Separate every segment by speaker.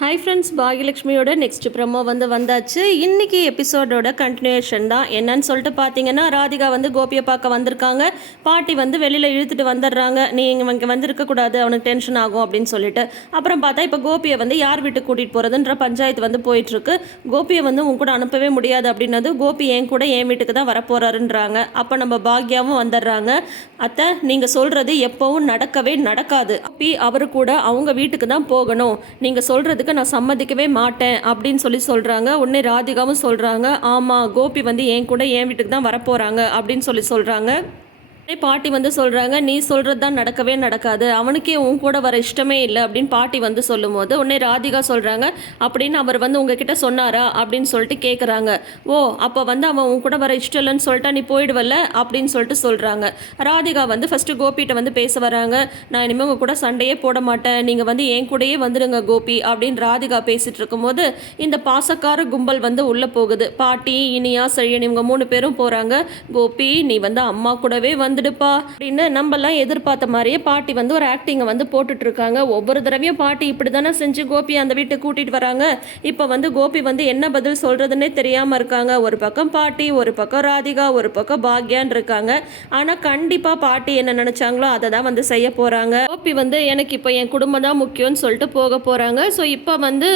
Speaker 1: Hi friends பாகியலட்சுமியோட next promo வந்து வந்தாச்சு. இன்னைக்கு எபிசோடோட கண்டினியூஷன் தான். என்னன்னு சொல்லிட்டு பார்த்தீங்கன்னா ராதிகா வந்து கோபியை பார்க்க வந்திருக்காங்க. பாட்டி வந்து வெளியில் இழுத்துட்டு வந்துடுறாங்க. நீ இங்கே வந்திருக்கக்கூடாது அவனுக்கு டென்ஷன் ஆகும் அப்படின்னு சொல்லிட்டு. அப்புறம் பார்த்தா இப்போ கோபியை வந்து யார் வீட்டுக்கு கூட்டிகிட்டு போகிறதுன்ற பஞ்சாயத்து வந்து போயிட்டுருக்கு. கோபியை வந்து உன் கூட அனுப்பவே முடியாது அப்படின்னது கோபி என் கூட என் வீட்டுக்கு தான் வரப்போறாருன்றாங்க. அப்போ நம்ம பாக்யாவும் வந்துடுறாங்க. அத்தை நீங்கள் சொல்கிறது எப்போவும் நடக்கவே நடக்காது. அப்பி அவரு கூட அவங்க வீட்டுக்கு தான் போகணும். நீங்கள் சொல்கிறதுக்கு நான் சம்மதிக்கவே மாட்டேன் அப்படின்னு சொல்லி சொல்கிறாங்க உடனே ராதிகாவும் சொல்கிறாங்க ஆமாம் கோபி வந்து என் கூட என் வீட்டுக்கு தான் வரப்போகிறாங்க அப்படின்னு சொல்லி சொல்கிறாங்க பாட்டி வந்து சொல்கிறாங்க நீ சொல்கிறது தான் நடக்கவே நடக்காது. அவனுக்கே உன் கூட வர இஷ்டமே இல்லை அப்படின்னு பாட்டி வந்து சொல்லும்போது உடனே ராதிகா சொல்கிறாங்க அப்படின்னு அவர் வந்து உங்ககிட்ட சொன்னாரா? அப்படின்னு சொல்லிட்டு கேட்குறாங்க ஓ அப்போ வந்து அவன் உன் கூட வர இஷ்டம் இல்லைன்னு சொல்லிட்டா நீ போயிடுவல்ல? அப்படின்னு சொல்லிட்டு சொல்கிறாங்க ராதிகா வந்து ஃபஸ்ட்டு கோபிகிட்ட வந்து பேச வராங்க நான் இனிமேல் உங்கள் கூட சண்டையே போட மாட்டேன். நீங்கள் வந்து என் கூடயே வந்துடுங்க கோபி அப்படின்னு ராதிகா பேசிகிட்டு இருக்கும்போது இந்த பாசக்கார கும்பல் வந்து உள்ளே போகுது. பாட்டி இனியா செழியன் இவங்க மூணு பேரும் போகிறாங்க கோபி நீ வந்து அம்மா கூடவே வந்து வந்துடுப்பா அப்படின்னு நம்மலாம் எதிர்பார்த்த மாதிரியே பாட்டி வந்து ஒரு ஆக்டிங்கை வந்து போட்டுட்டு இருக்காங்க ஒவ்வொரு தடவையும் பாட்டி இப்படி தானே செஞ்சு கோபி அந்த வீட்டுக்கு கூட்டிகிட்டு வராங்க. இப்போ வந்து கோபி வந்து என்ன பதில் சொல்றதுன்னே தெரியாமல் இருக்காங்க. ஒரு பக்கம் பாட்டி ஒரு பக்கம் ராதிகா ஒரு பக்கம் பாக்யான்னு இருக்காங்க. ஆனால் கண்டிப்பாக பாட்டி என்ன நினச்சாங்களோ அதை தான் வந்து செய்ய போகிறாங்க கோபி வந்து எனக்கு இப்போ என் குடும்பம் தான் முக்கியம்னு சொல்லிட்டு போக போகிறாங்க ஸோ இப்போ வந்து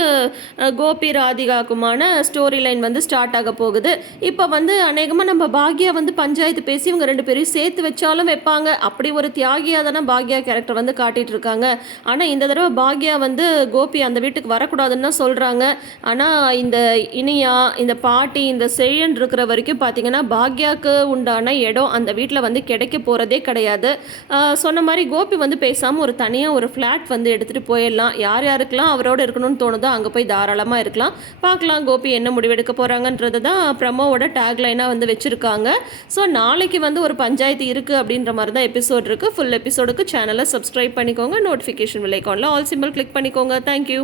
Speaker 1: கோபி ராதிகாக்குமான ஸ்டோரி லைன் வந்து ஸ்டார்ட் ஆக போகுது. இப்போ வந்து அநேகமாக நம்ம பாக்யா வந்து பஞ்சாயத்து பேசி இவங்க ரெண்டு பேரையும் சேர்த்து வச்சாலும் வைப்பாங்க. அப்படி ஒரு தியாகியாக தானே பாக்யா கேரக்டர் வந்து காட்டிகிட்டு இருக்காங்க. ஆனால் இந்த தடவை பாக்யா வந்து கோபி அந்த வீட்டுக்கு வரக்கூடாதுன்னு தான் சொல்கிறாங்க ஆனால் இந்த இனியா இந்த பாட்டி இந்த செழியன் இருக்கிற வரைக்கும் பார்த்தீங்கன்னா பாக்யாவுக்கு உண்டான இடம் அந்த வீட்டில் வந்து கிடைக்க போகிறதே கிடையாது. சொன்ன மாதிரி கோபி வந்து பேசாமல் ஒரு தனியாக ஒரு ஃப்ளாட் வந்து எடுத்துகிட்டு போயிடலாம். யார் யாருக்கெல்லாம் அவரோட இருக்கணும்னு தோணுதோ அங்கே போய் தாராளமாக இருக்கலாம். பார்க்கலாம் கோபி என்ன முடிவெடுக்க போகிறாங்கன்றது தான் ப்ரமோவோட டேக்லைனாக வந்து வச்சுருக்காங்க. ஸோ நாளைக்கு வந்து ஒரு பஞ்சாயத்து இரு இருக்குது அப்படின்ற மாதிரி தான் எபிசோட் இருக்குது ஃபுல் எபிசோடுக்கு சேனலை சப்ஸ்கிரைப் பண்ணிக்கோங்க. நோட்டிஃபிகேஷன் விலைக்கானில் ஆல் சிம்பிள் கிளிக் பண்ணிக்கோங்க. Thank you